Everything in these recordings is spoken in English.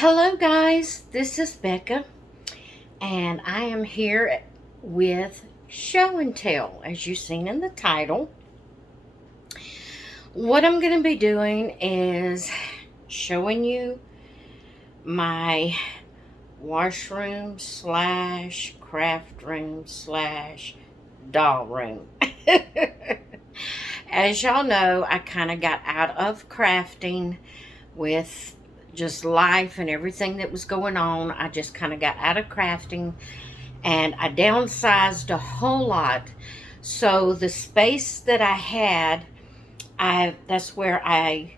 Hello guys, this is Becca and I am here with Show and Tell, as you've seen in the title. What I'm going to be doing is showing you my washroom slash craft room slash doll room. As y'all know, I kind of got out of crafting with just life and everything that was going on. I just kind of got out of crafting and I downsized a whole lot. So the space that I had, that's where I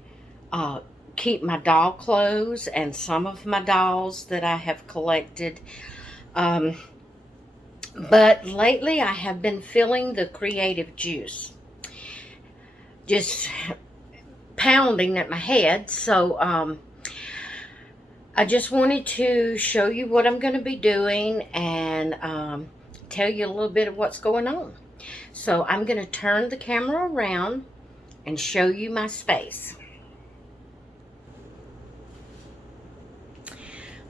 keep my doll clothes and some of my dolls that I have collected. But lately I have been feeling the creative juice just pounding at my head. So I just wanted to show you what I'm going to be doing and tell you a little bit of what's going on. So I'm going to turn the camera around and show you my space.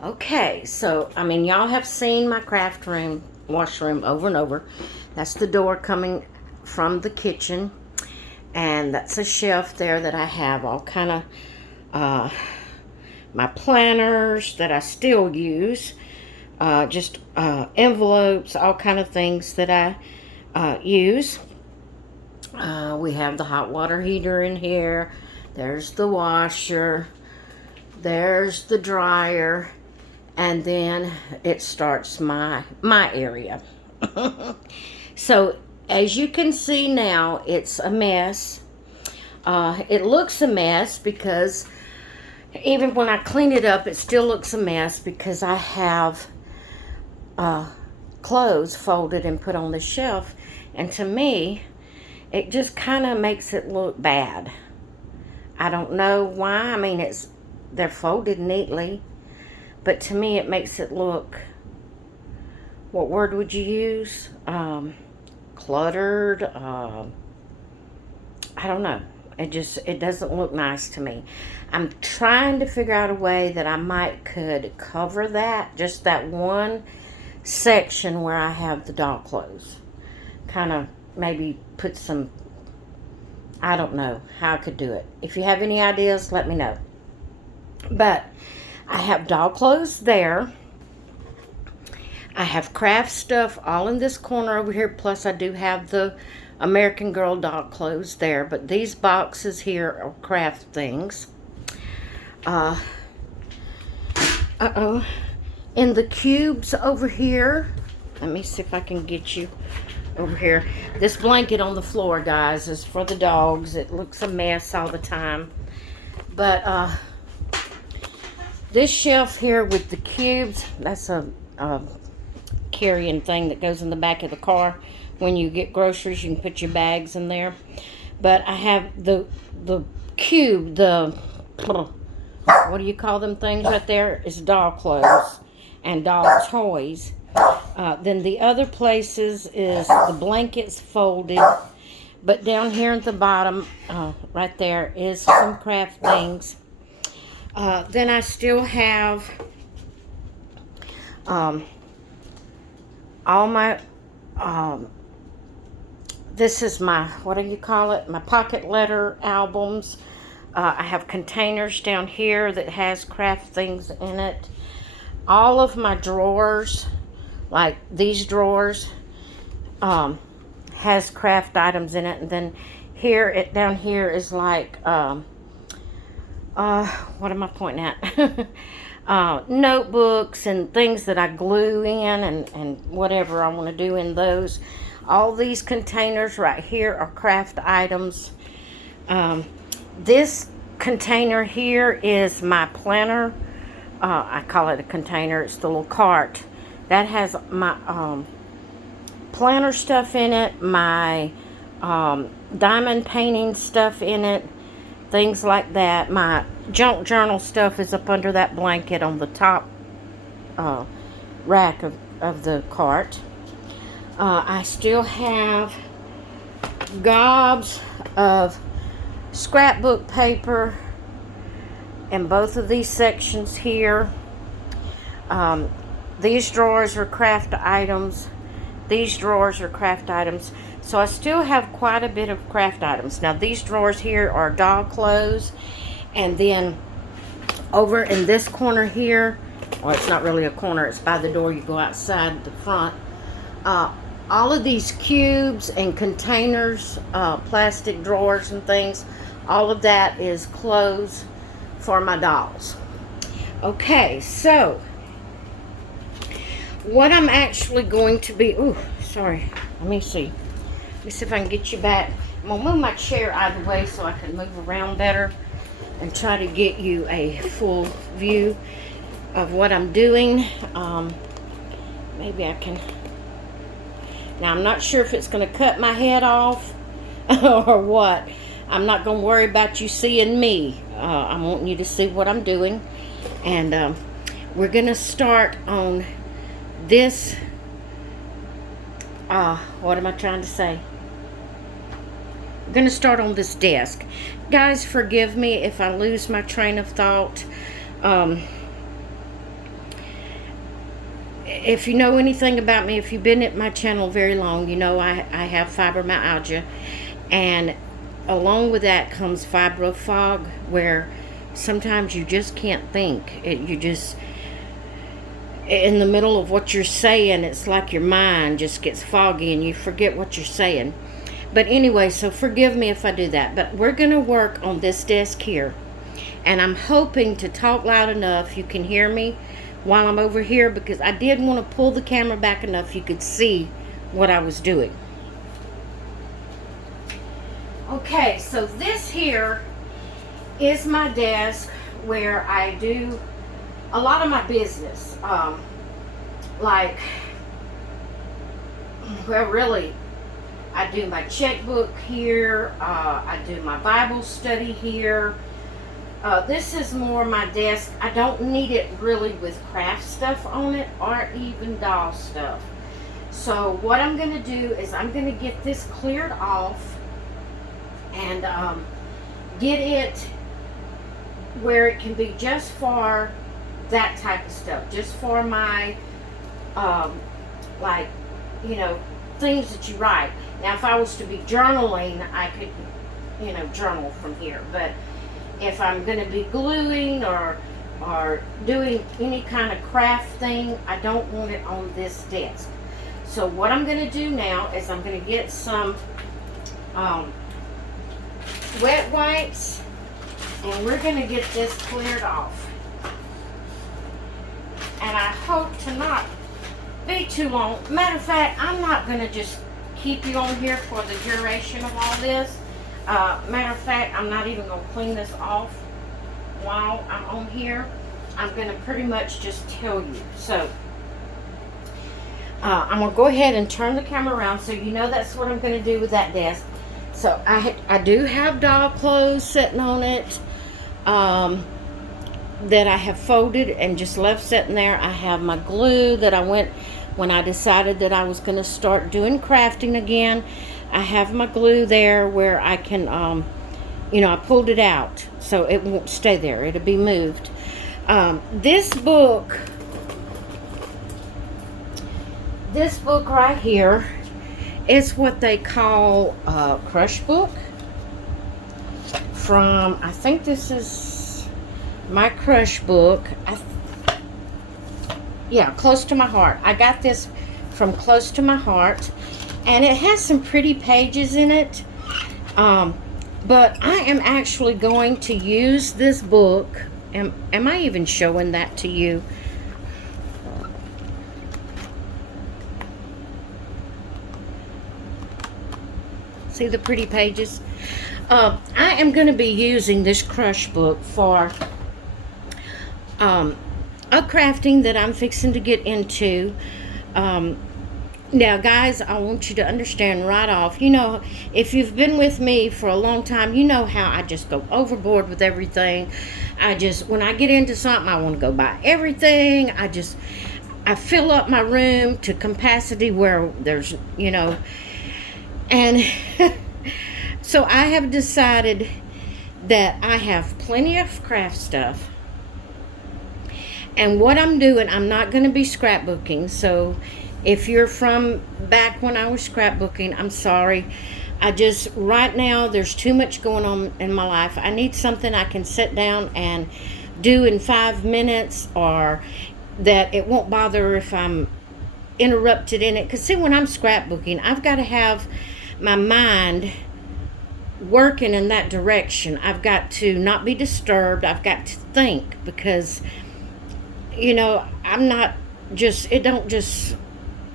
Okay, so I mean, y'all have seen my craft room, washroom over and over. That's the door coming from the kitchen, and that's a shelf there that I have all kind of my planners that I still use, just envelopes, all kind of things that I use. We have the hot water heater in here. There's the washer. There's the dryer. And then it starts my area. So as you can see now, it's a mess. It looks a mess because even when I clean it up, it still looks a mess because I have clothes folded and put on the shelf. And to me, it just kind of makes it look bad. I don't know why. I mean, they're folded neatly. But to me, it makes it look, what word would you use? Cluttered. I don't know. It doesn't look nice to me. I'm trying to figure out a way that I could cover that, just that one section where I have the doll clothes. Kind of maybe put some, I don't know how I could do it. If you have any ideas, let me know. But I have doll clothes there. I have craft stuff all in this corner over here. Plus I do have the American Girl doll clothes there. But these boxes here are craft things. In the cubes over here, let me see if I can get you over here. This blanket on the floor, guys, is for the dogs. It looks a mess all the time. But this shelf here with the cubes, that's a carrying thing that goes in the back of the car. When you get groceries, you can put your bags in there. But I have the cube, what do you call them things right there? Is doll clothes and doll toys. Then the other places is the blankets folded. But down here at the bottom, right there, is some craft things. Then I still have all my, this is my, what do you call it? My pocket letter albums. I have containers down here that has craft things in it. All of my drawers, like these drawers, has craft items in it. And then here, down here is like, what am I pointing at? Notebooks and things that I glue in and whatever I want to do in those. All these containers right here are craft items. This container here is my planner. I call it a container. It's the little cart. That has my planner stuff in it, my diamond painting stuff in it, things like that. My junk journal stuff is up under that blanket on the top rack of the cart. I still have gobs of scrapbook paper in both of these sections here. Um, these drawers are craft items. These drawers are craft items. So I still have quite a bit of craft items. Now these drawers here are doll clothes. And then over in this corner here, well, it's not really a corner, it's by the door you go outside the front. All of these cubes and containers, plastic drawers and things, all of that is clothes for my dolls. Okay, so what I'm actually going to be, ooh, sorry, let me see if I can get you back. I'm going to move my chair out of the way so I can move around better and try to get you a full view of what I'm doing. Maybe I can. Now, I'm not sure if it's going to cut my head off or what. I'm not going to worry about you seeing me. I'm wanting you to see what I'm doing. And we're going to start on this. What am I trying to say? I'm going to start on this desk. Guys, forgive me if I lose my train of thought. If you know anything about me, if you've been at my channel very long, you know I have fibromyalgia. And along with that comes fibro fog, where sometimes you just can't think. You just, in the middle of what you're saying, it's like your mind just gets foggy and you forget what you're saying. But anyway, so forgive me if I do that. But we're going to work on this desk here. And I'm hoping to talk loud enough you can hear me while I'm over here, because I did want to pull the camera back enough you could see what I was doing. Okay, so this here is my desk where I do a lot of my business. Like, well, really, I do my checkbook here. I do my Bible study here. This is more my desk. I don't need it really with craft stuff on it or even doll stuff. So what I'm going to do is I'm going to get this cleared off and get it where it can be just for that type of stuff. Just for my, like, you know, things that you write. Now, if I was to be journaling, I could, you know, journal from here. But if I'm going to be gluing or doing any kind of craft thing, I don't want it on this desk. So what I'm going to do now is I'm going to get some wet wipes, and we're going to get this cleared off. And I hope to not be too long. Matter of fact, I'm not going to just keep you on here for the duration of all this. Matter of fact, I'm not even going to clean this off while I'm on here. I'm going to pretty much just tell you. So, I'm going to go ahead and turn the camera around so you know that's what I'm going to do with that desk. So, I do have doll clothes sitting on it that I have folded and just left sitting there. I have my glue that I went when I decided that I was going to start doing crafting again. I have my glue there where I can, you know, I pulled it out so it won't stay there. It'll be moved. This book right here is what they call a crush book. From, I think this is my crush book. Yeah, Close to My Heart. I got this from Close to My Heart. And it has some pretty pages in it. But I am actually going to use this book. Am I even showing that to you? See the pretty pages? I am going to be using this crush book for a crafting that I'm fixing to get into. Now, guys, I want you to understand right off, you know, if you've been with me for a long time, you know how I just go overboard with everything. When I get into something, I want to go buy everything. I fill up my room to capacity where there's, you know, and so I have decided that I have plenty of craft stuff. And what I'm doing, I'm not going to be scrapbooking. So if you're from back when I was scrapbooking, I'm sorry. I just, right now, there's too much going on in my life. I need something I can sit down and do in 5 minutes, or that it won't bother if I'm interrupted in it. Because see, when I'm scrapbooking, I've got to have my mind working in that direction. I've got to not be disturbed. I've got to think, because I'm not just, it don't just,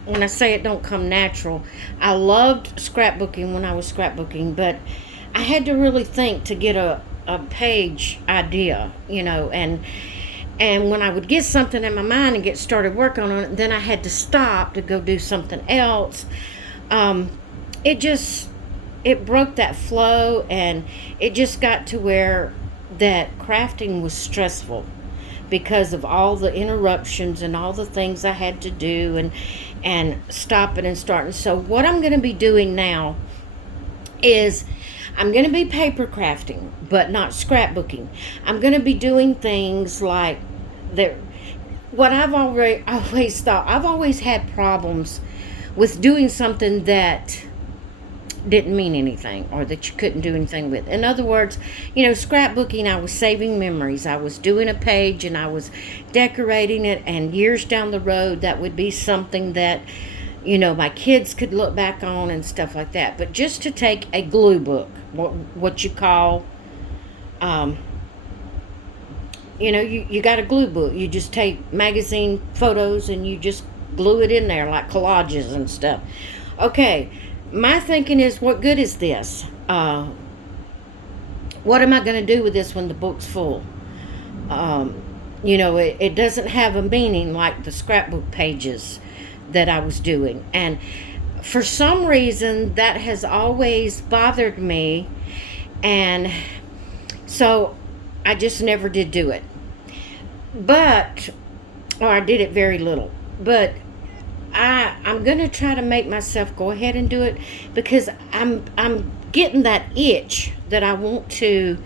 when I say it don't come natural. I loved scrapbooking when I was scrapbooking, but I had to really think to get a page idea, and when I would get something in my mind and get started working on it, then I had to stop to go do something else. It broke that flow, and it just got to where that crafting was stressful because of all the interruptions and all the things I had to do, and stopping and starting. So what I'm going to be doing now is I'm going to be paper crafting, but not scrapbooking. I'm going to be doing things like that. What I've always thought, I've always had problems with doing something that didn't mean anything, or that you couldn't do anything with. In other words, scrapbooking, I was saving memories. I was doing a page and I was decorating it, and years down the road, that would be something that, my kids could look back on and stuff like that. But just to take a glue book, what you call, you got a glue book. You just take magazine photos and you just glue it in there like collages and stuff. Okay. My thinking is, what good is this? What am I going to do with this when the book's full? It doesn't have a meaning like the scrapbook pages that I was doing. And for some reason, that has always bothered me. And so I just never did do it. Or I did it very little. But I'm going to try to make myself go ahead and do it, because I'm getting that itch that I want to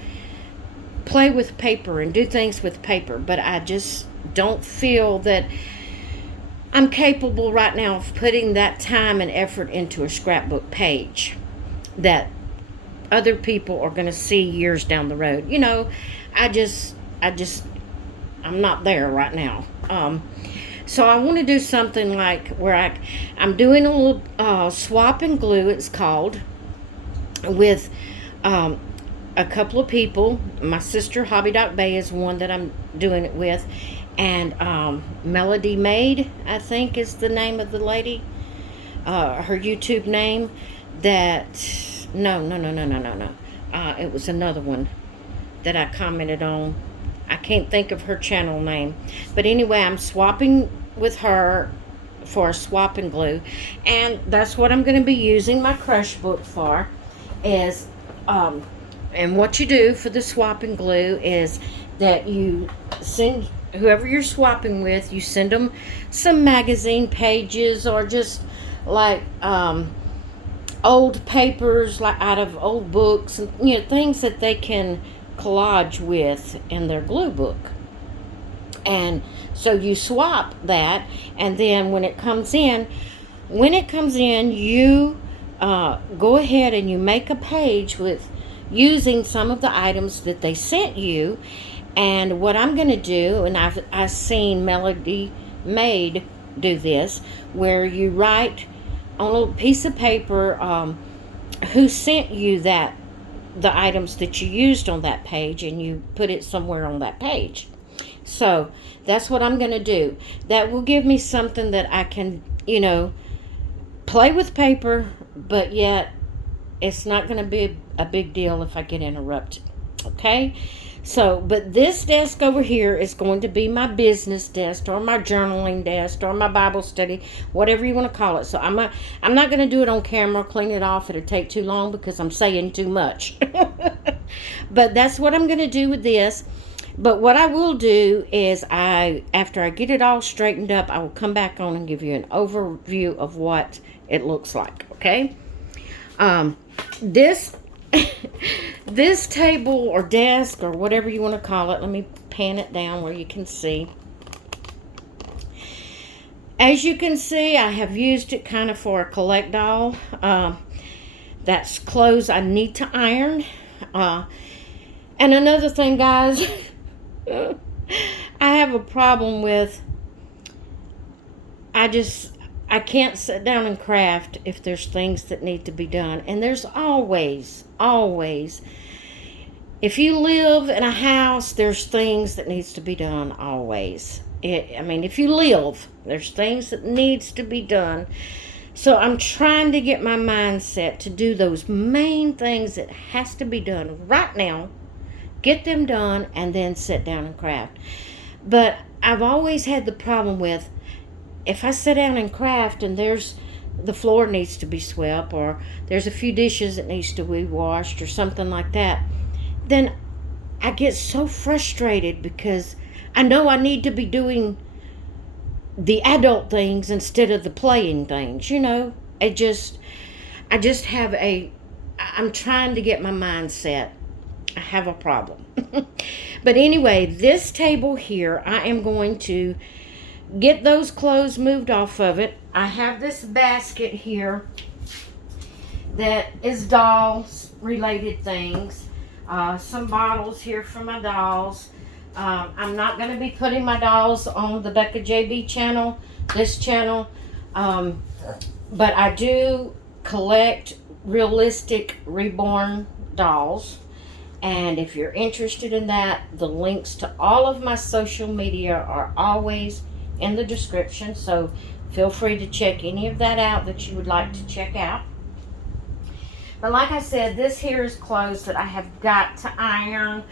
play with paper and do things with paper, but I just don't feel that I'm capable right now of putting that time and effort into a scrapbook page that other people are going to see years down the road. I'm not there right now. So I want to do something like where I'm doing a little swap and glue, it's called, with a couple of people. My sister, TheBeccajb, is one that I'm doing it with. And Melody Maid, I think, is the name of the lady. Her YouTube name. No. It was another one that I commented on. I can't think of her channel name. But anyway, I'm swapping with her for a swap and glue. And that's what I'm going to be using my crush book for. And what you do for the swap and glue is that you send whoever you're swapping with, you send them some magazine pages, or just like old papers, like out of old books, and things that they can collage with in their glue book. And so you swap that, and then when it comes in, you go ahead and you make a page with using some of the items that they sent you. And what I'm going to do, and I've seen Melody Maid do this, where you write on a little piece of paper who sent you the items that you used on that page, and you put it somewhere on that page. So that's what I'm going to do. That will give me something that I can, play with paper, but yet it's not going to be a big deal if I get interrupted. Okay? So, but this desk over here is going to be my business desk, or my journaling desk, or my Bible study, whatever you want to call it. So I'm not going to do it on camera, clean it off. It'll take too long because I'm saying too much. But that's what I'm going to do with this. But what I will do is after I get it all straightened up, I will come back on and give you an overview of what it looks like. Okay? This table or desk or whatever you want to call it, let me pan it down where you can see. As you can see, I have used it kind of for a collect all. That's clothes I need to iron. And another thing, guys, I have a problem with, I can't sit down and craft if there's things that need to be done. And there's always, if you live in a house, there's things that needs to be done always. If you live, there's things that needs to be done. So I'm trying to get my mindset to do those main things that has to be done right now, get them done, and then sit down and craft. But I've always had the problem with, if I sit down and craft and the floor needs to be swept, or there's a few dishes that needs to be washed or something like that, then I get so frustrated because I know I need to be doing the adult things instead of the playing things, I'm trying to get my mindset. I have a problem. But anyway, this table here, I am going to get those clothes moved off of it. I have this basket here that is dolls related things. Some bottles here for my dolls. I'm not going to be putting my dolls on the TheBeccajb channel, this channel, but I do collect realistic reborn dolls, and if you're interested in that, the links to all of my social media are always in the description, so feel free to check any of that out that you would like to check out. But like I said, this here is clothes that I have got to iron.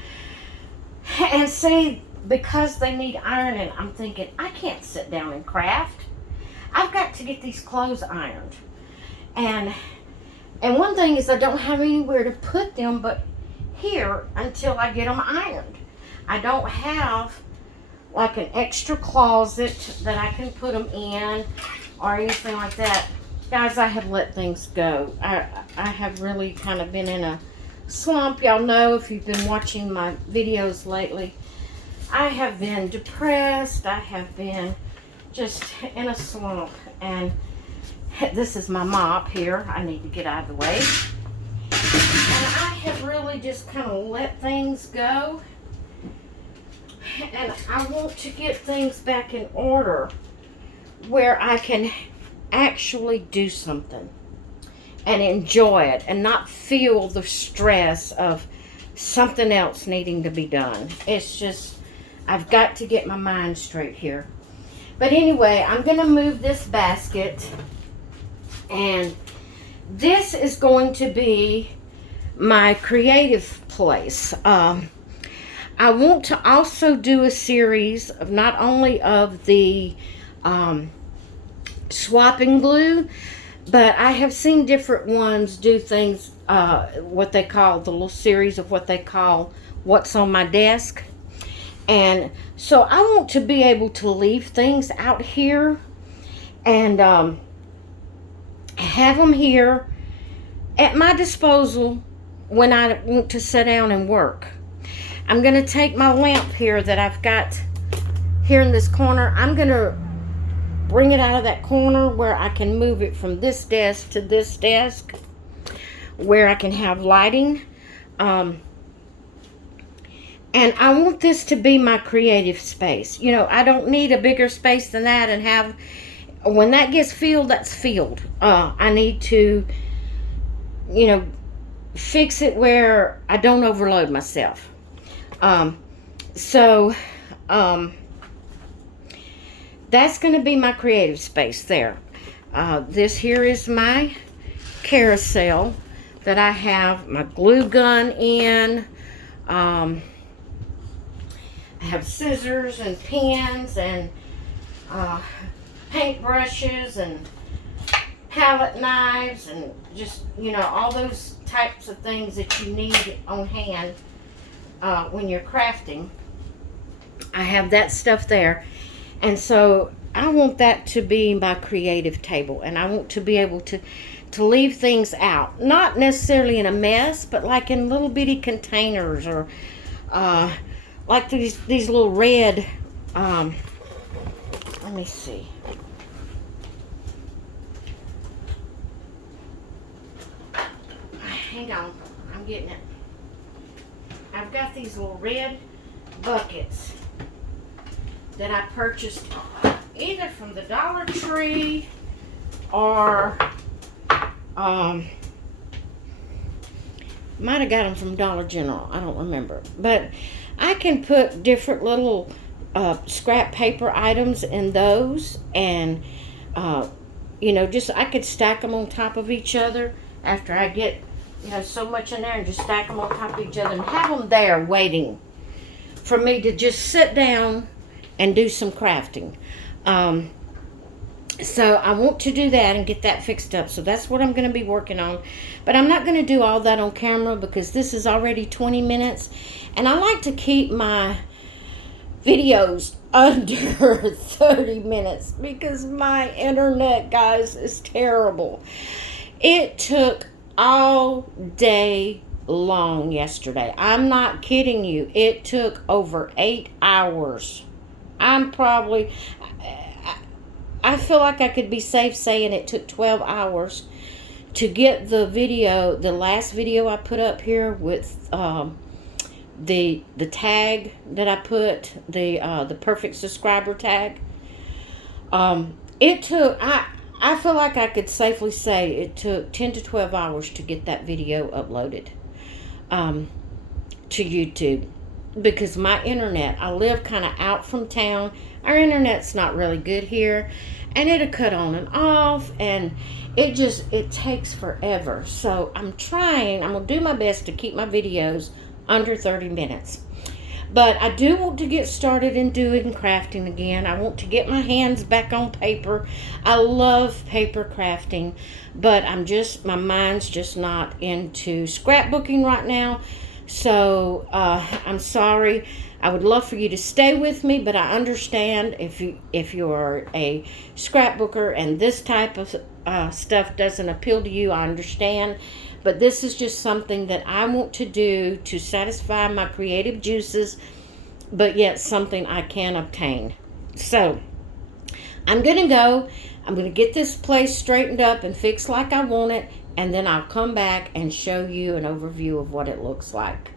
And see, because they need ironing, I'm thinking, I can't sit down and craft. I've got to get these clothes ironed. And one thing is, I don't have anywhere to put them but here until I get them ironed. I don't have like an extra closet that I can put them in or anything like that. Guys, I have let things go. I have really kind of been in a slump. Y'all know, if you've been watching my videos lately, I have been depressed. I have been just in a slump. And this is my mop here. I need to get out of the way. And I have really just kind of let things go. And I want to get things back in order where I can actually do something and enjoy it and not feel the stress of something else needing to be done. It's just, I've got to get my mind straight here. But anyway, I'm going to move this basket, and this is going to be my creative place. I want to also do a series of not only of the swapping glue, but I have seen different ones do things, what they call the little series of what they call what's on my desk. And so I want to be able to leave things out here and have them here at my disposal when I want to sit down and work. I'm going to take my lamp here that I've got here in this corner. I'm going to bring it out of that corner where I can move it from this desk to this desk where I can have lighting. And I want this to be my creative space. I don't need a bigger space than that, and have, when that gets filled, that's filled. I need to, fix it where I don't overload myself. That's going to be my creative space there. This here is my carousel that I have my glue gun in. I have scissors and pens and paint brushes and palette knives and just, all those types of things that you need on hand when you're crafting. I have that stuff there. And so I want that to be my creative table, and I want to be able to leave things out, not necessarily in a mess, but like in little bitty containers, or like these little red, let me see, hang on. I'm getting it. I've got these little red buckets that I purchased either from the Dollar Tree or might have got them from Dollar General. I don't remember. But I can put different little scrap paper items in those, and you know, just I could stack them on top of each other after I get, you know, so much in there, and just stack them on top of each other and have them there waiting for me to just sit down and do some crafting. So I want to do that and get that fixed up. So that's what I'm going to be working on. But I'm not going to do all that on camera because this is already 20 minutes. And I like to keep my videos under 30 minutes because my internet, guys, is terrible. It took all day long yesterday. I'm not kidding you. It took over 8 hours. I feel like I could be safe saying it took 12 hours to get the video, the last video I put up here with the tag that I put, the perfect subscriber tag. It took, I feel like I could safely say it took 10 to 12 hours to get that video uploaded to YouTube. Because my internet, I live kind of out from town. Our internet's not really good here. And it'll cut on and off. And it takes forever. So I'm going to do my best to keep my videos under 30 minutes. But I do want to get started in doing crafting again. I want to get my hands back on paper. I love paper crafting. But my mind's just not into scrapbooking right now. So I'm sorry. I would love for you to stay with me, but I understand if you're a scrapbooker and this type of stuff doesn't appeal to you. I understand, but this is just something that I want to do to satisfy my creative juices, but yet something I can obtain. So I'm gonna go. I'm gonna get this place straightened up and fixed like I want it. And then I'll come back and show you an overview of what it looks like.